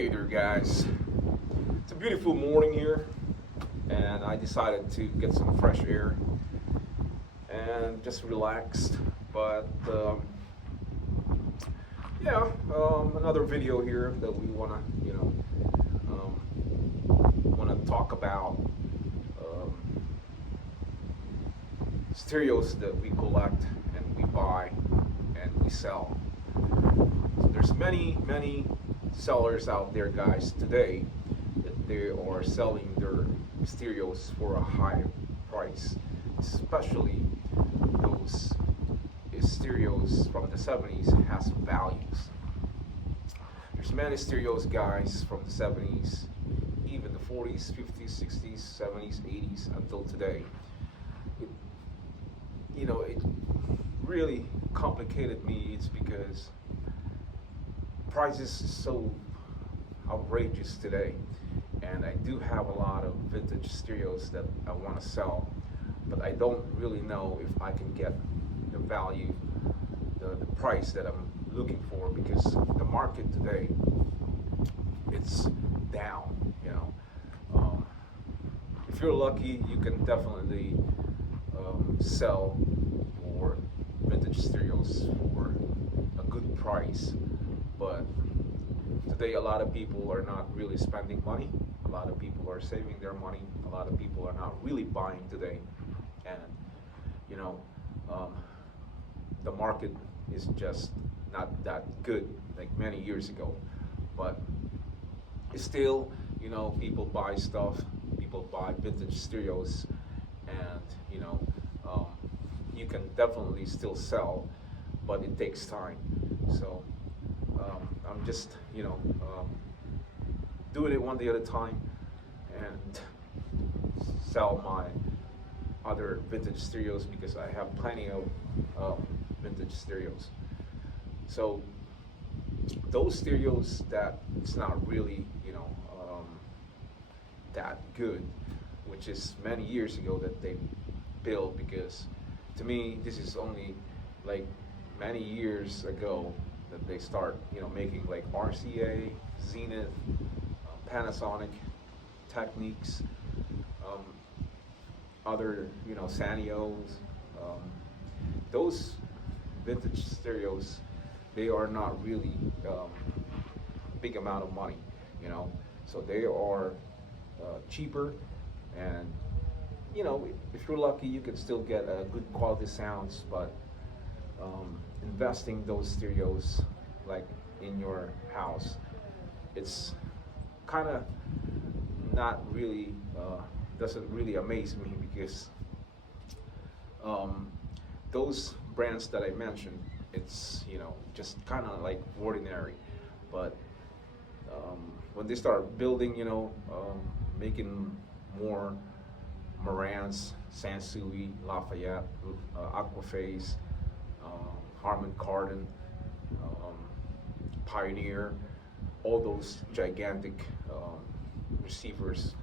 Hey there, guys. It's a beautiful morning here, and I decided to get some fresh air and just relaxed. But another video here that we wanna talk about um, stereos that we collect and we buy and we sell. So there's many sellers out there, guys, today that they are selling their stereos for a high price, especially those stereos from the 70s has values. There's many stereos, guys, from the 70s, even the 40s, 50s, 60s, 70s, 80s until today. It, it really complicated me. It's because prices is so outrageous today, and I do have a lot of vintage stereos that I want to sell, but I don't really know if I can get the value, the price that I'm looking for, because the market today, it's down. If you're lucky, you can definitely sell your vintage stereos for a good price. But today, a lot of people are not really spending money. A lot of people are saving their money. A lot of people are not really buying today. And, you know, um, the market is just not that good like many years ago. But still, people buy stuff. People buy vintage stereos. And, um, you can definitely still sell, but it takes time. So, I'm just, doing it one day at a time and sell my other vintage stereos because I have plenty of vintage stereos. So those stereos that it's not really, that good, which is many years ago that they built, because to me this is only like many years ago that they start, making like RCA, Zenith, Panasonic, Techniques, um, other, Sanyos. Um, those vintage stereos, they are not really big amount of money, so they are cheaper, and if you're lucky, you can still get a good quality sounds, but investing those stereos like in your house, it's kind of not really doesn't really amaze me, because um, those brands that I mentioned, it's just kind of like ordinary, but when they start building, making more Marantz, Sansui, Lafayette, Aquaphase, Harman Kardon, um, Pioneer, all those gigantic receivers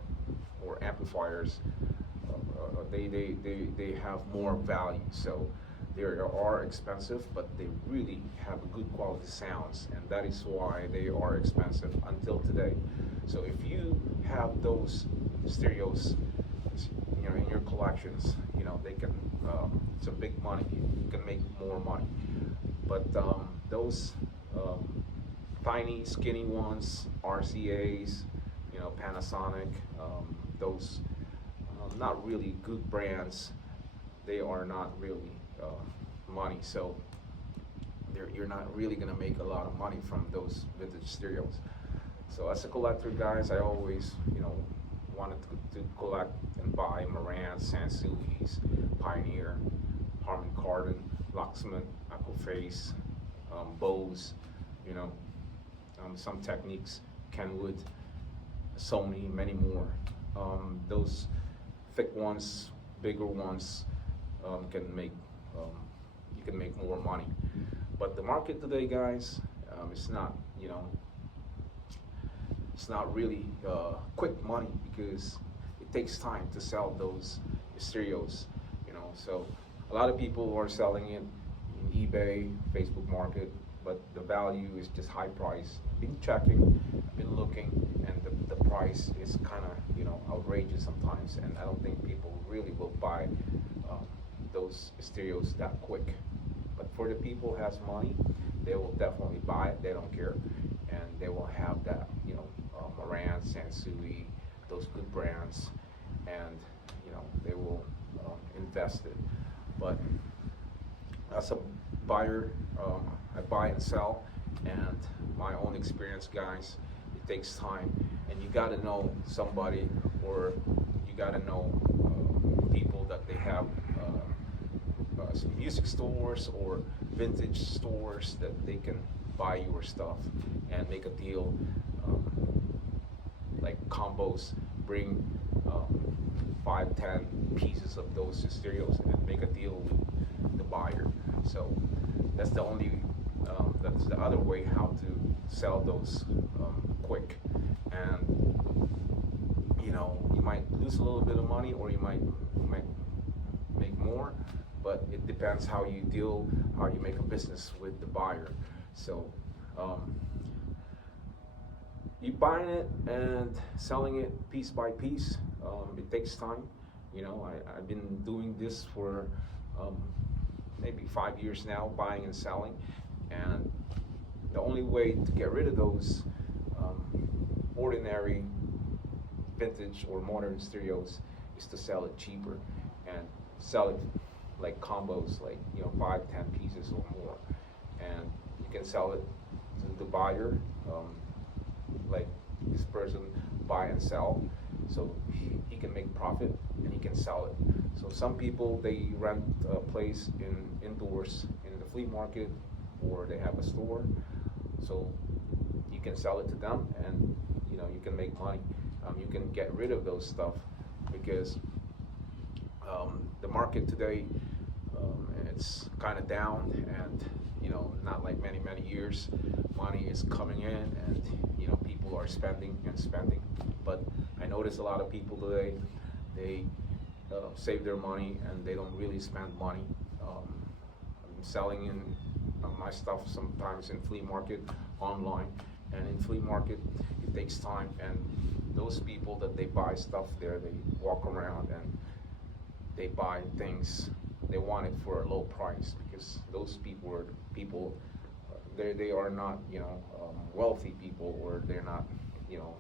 or amplifiers, they have more value. So they are expensive, but they really have a good quality sounds, and that is why they are expensive until today. So if you have those stereos, in your collections, they can, it's a big money. You can make more money. But those tiny, skinny ones, RCAs, Panasonic, those not really good brands, they are not really money. So you're not really gonna make a lot of money from those vintage stereos. So as a collector, guys, I always, wanted to collect and buy Marantz, Sansui's, Pioneer, Harman Kardon, Luxman, Aquaphase, Bose, some Techniques, Kenwood, Sony, many more. Those thick ones, bigger ones, can make you can make more money. But the market today, guys, it's not, it's not really quick money, because it takes time to sell those stereos. So a lot of people are selling it in eBay, Facebook Market, but the value is just high price. Been checking, been looking, and the price is kind of, outrageous sometimes, and I don't think people really will buy those stereos that quick. But for the people who has money, they will definitely buy it. They don't care, and they will have that, Marantz, Sansui, those good brands, and they will invest it. But as a buyer, I buy and sell, and my own experience, guys, it takes time, and you got to know somebody, or you got to know people that they have some music stores or vintage stores that they can buy your stuff and make a deal, like combos, bring 5, 10 pieces of those stereos and make a deal with the buyer. So that's that's the other way how to sell those quick. And you might lose a little bit of money, or you might make more, but it depends how you deal, how you make a business with the buyer. So you buying it and selling it piece by piece. It takes time. I've been doing this for maybe 5 years now, buying and selling, and the only way to get rid of those ordinary vintage or modern stereos is to sell it cheaper and sell it like combos, like 5, 10 pieces or more, and you can sell it to the buyer, like this person buy and sell, so he can make profit and he can sell it. So some people, they rent a place indoors in the flea market, or they have a store, so you can sell it to them, and you can make money. You can get rid of those stuff, because the market today, it's kind of down, and not like many years. Money is coming in, and people are spending and spending. But I notice a lot of people today, they save their money and they don't really spend money. I'm selling in my stuff sometimes in flea market online, and in flea market it takes time, and those people that they buy stuff there, they walk around and they buy things, they want it for a low price, because those people are they are not wealthy people, or they're not,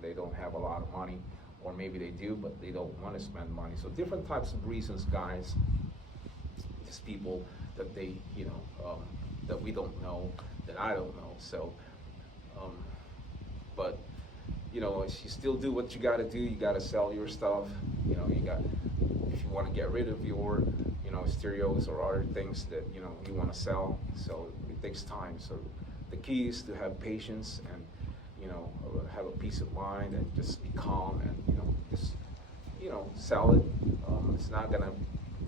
they don't have a lot of money, or maybe they do but they don't want to spend money. So different types of reasons, guys. These people that they that we don't know, that I don't know. So but you still do what you got to do. You got to sell your stuff. You got, if you want to get rid of your stereos or other things that you want to sell, so it takes time. So the key is to have patience, and have a peace of mind, and just be calm, and just sell it.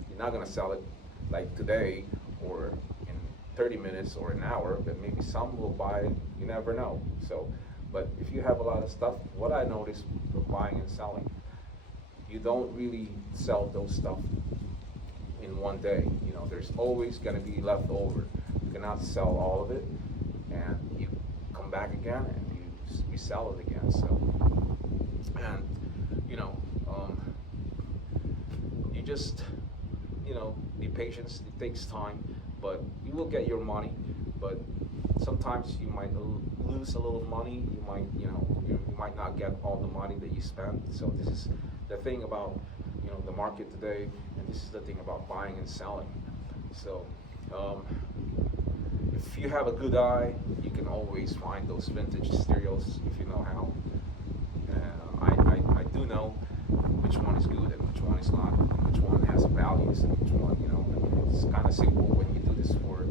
You're not gonna sell it like today, or in 30 minutes or an hour, but maybe some will buy it. You never know. So but if you have a lot of stuff, what I noticed with buying and selling, you don't really sell those stuff in one day. There's always going to be left over. You cannot sell all of it, and you come back again and you resell it again. So, and you just be patient. It takes time, but you will get your money. But sometimes you might lose a little money. You might you might not get all the money that you spent. So this is the thing about the market today, and this is the thing about buying and selling. So if you have a good eye, you can always find those vintage stereos if you know how. I do know which one is good and which one is not, and which one has values and which one, it's kind of simple when you do this for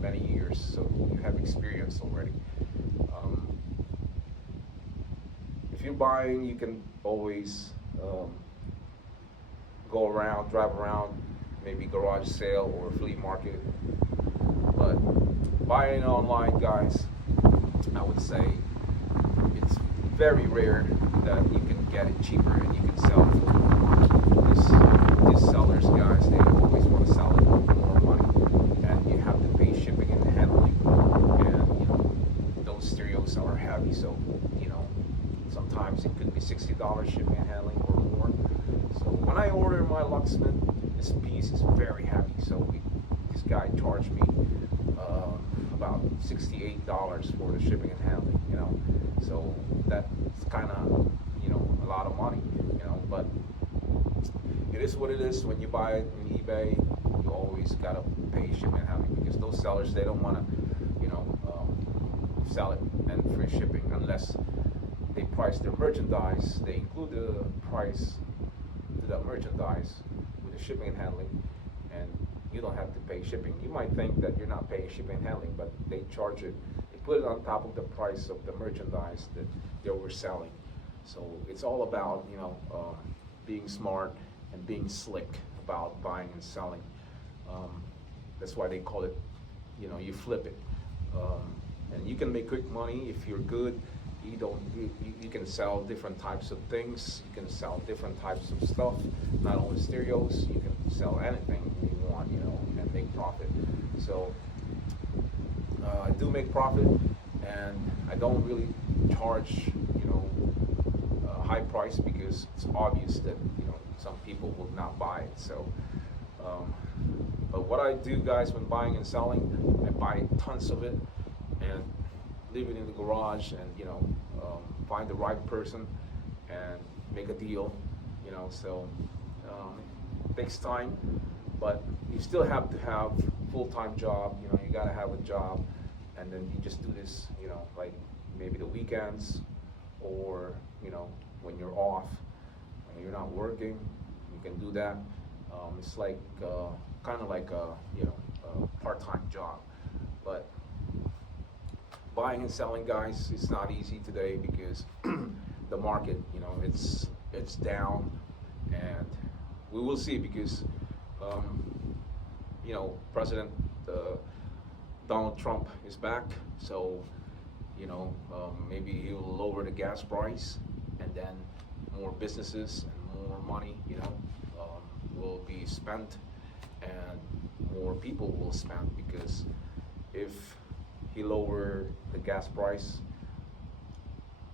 many years, so you have experience already. If you're buying, you can always go around, drive around, maybe garage sale or flea market. But buying online, guys, I would say it's very rare that you can get it cheaper and you can sell it for more. These sellers, guys, they always want to sell it for more money, and you have to pay shipping and handling. $60 shipping and handling or more. So when I order my locksmith, this piece is very heavy. So this guy charged me about $68 for the shipping and handling. So that's kind of a lot of money. But it is what it is. When you buy it in eBay, you always gotta pay shipping and handling because those sellers, they don't want to sell it and free shipping unless they price their merchandise. They include the price to that merchandise with the shipping and handling, and you don't have to pay shipping. You might think that you're not paying shipping and handling, but they charge it. They put it on top of the price of the merchandise that they were selling. So it's all about being smart and being slick about buying and selling. That's why they call it, you flip it. And you can make quick money if you're good. You can sell different types of things. You can sell different types of stuff, not only stereos. You can sell anything you want, and make profit. So I do make profit, and I don't really charge, a high price because it's obvious that some people will not buy it. So, but what I do, guys, when buying and selling, I buy tons of it and leave it in the garage, and find the right person and make a deal. So it takes time, but you still have to have full-time job. You gotta have a job, and then you just do this. Like maybe the weekends, or when you're off, when you're not working, you can do that. It's like kind of like a part-time job, but buying and selling, guys, it's not easy today because the market, it's down, and we will see because President Donald Trump is back, so maybe he'll lower the gas price, and then more businesses and more money, will be spent, and more people will spend because if he lower the gas price,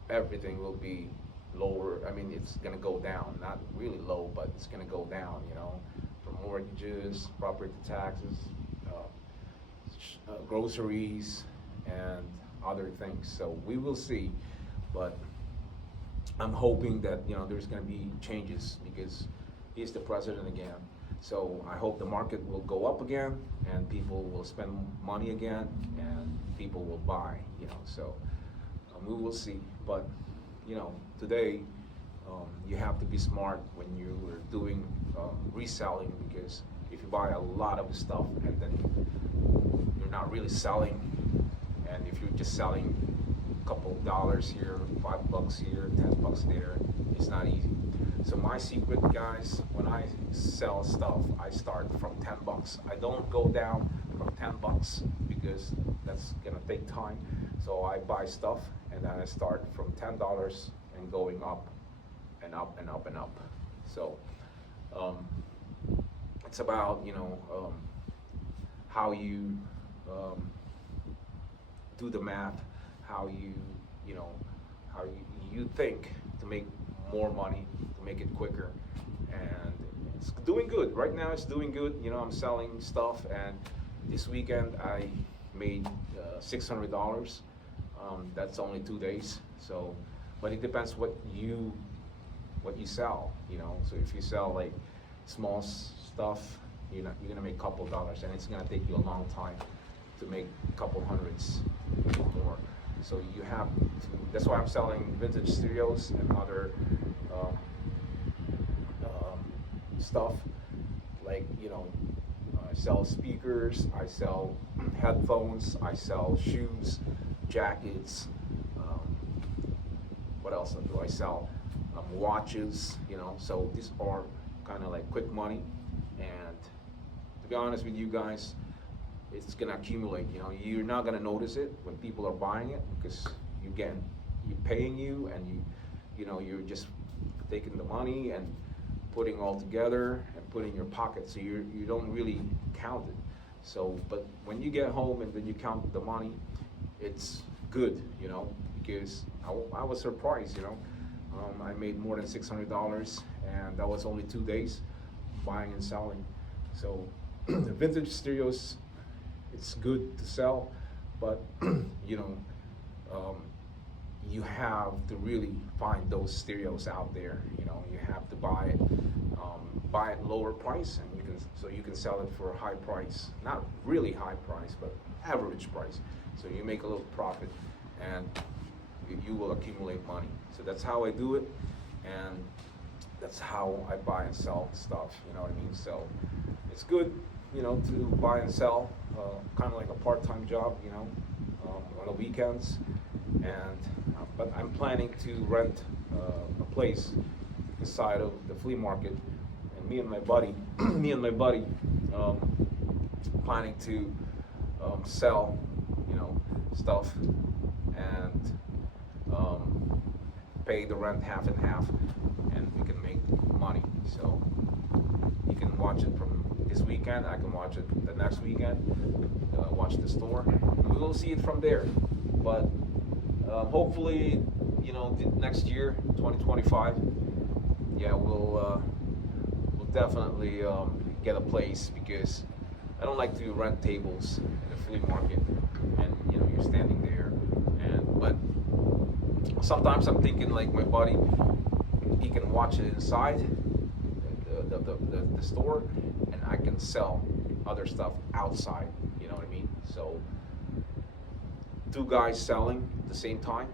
everything will be lower. I mean, it's gonna go down, not really low, but it's gonna go down, from mortgages, property taxes, groceries, and other things. So we will see, but I'm hoping that there's gonna be changes because he's the president again. So I hope the market will go up again, and people will spend money again, and people will buy. So we will see. But today you have to be smart when you are doing reselling, because if you buy a lot of stuff and then you're not really selling, and if you're just selling a couple dollars here, $5 here, $10 there, it's not easy. So my secret, guys, when I sell stuff, I start from $10. I don't go down from $10 because that's gonna take time. So I buy stuff, and then I start from $10 and going up and up and up and up. So it's about how you do the math, how you think to make more money, to make it quicker, and it's doing good. Right now it's doing good. I'm selling stuff, and this weekend I made $600. That's only 2 days. So, but it depends what you sell. So if you sell like small stuff, you're gonna make a couple dollars, and it's gonna take you a long time to make a couple hundreds more. So you have to, that's why I'm selling vintage stereos and other stuff, like I sell speakers, I sell headphones, I sell shoes, jackets, what else do I sell? Watches, so these are kind of like quick money, and to be honest with you guys, it's gonna accumulate. You're not gonna notice it when people are buying it because you're paying you, and you're just taking the money and putting all together and putting in your pocket, so you don't really count it. So, but when you get home and then you count the money, it's good, because I was surprised, I made more than $600, and that was only 2 days buying and selling. So vintage stereos, it's good to sell, but you know, um, you have to really find those stereos out there. You know, you have to buy it lower price, and you can sell it for a high price, not really high price, but average price. So you make a little profit, and you will accumulate money. So that's how I do it, and that's how I buy and sell stuff. You know what I mean? So it's good, you know, to buy and sell, kind of like a part-time job, you know, on the weekends. And but I'm planning to rent a place inside of the flea market, and me and my buddy, um, planning to sell, you know, stuff, and pay the rent half and half, and we can make money. So you can watch it from this weekend. I can watch it the next weekend. Watch the store. We will see it from there. But hopefully, you know, next year, 2025, yeah, we'll definitely get a place, because I don't like to rent tables in the flea market, and you know, you're standing there, and but sometimes I'm thinking like my buddy, he can watch it inside the store, and I can sell other stuff outside. You know what I mean? So two guys selling at the same time,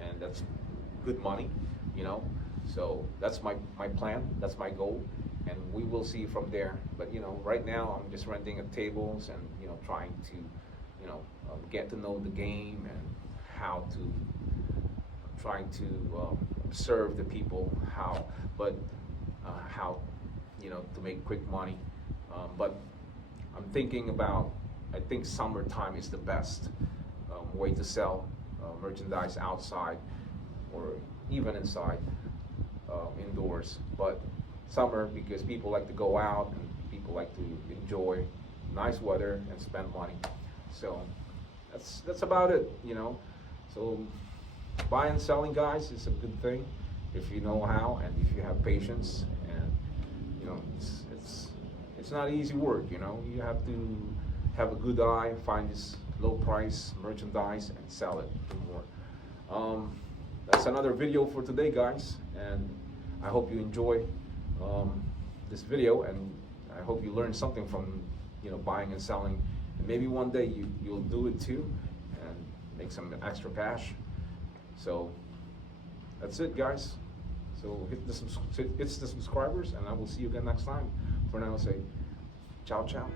and that's good money, you know. So that's my plan, that's my goal, and we will see from there. But you know, right now I'm just renting tables, and you know, trying to, you know, get to know the game, and how to, trying to observe the people, how, you know, to make quick money. But I'm thinking about, I think summertime is the best way to sell merchandise outside, or even inside, indoors. But summer, because people like to go out, and people like to enjoy nice weather and spend money. So that's about it, you know. So buying and selling, guys, is a good thing if you know how, and if you have patience. And you know, it's not easy work. You know, you have to have a good eye, find this low price merchandise, and sell it for more. That's another video for today, guys, and I hope you enjoy this video, and I hope you learned something from, you know, buying and selling, and maybe one day you'll do it too, and make some extra cash. So that's it, guys. So hit the subscribers, and I will see you again next time. For now, say ciao, ciao.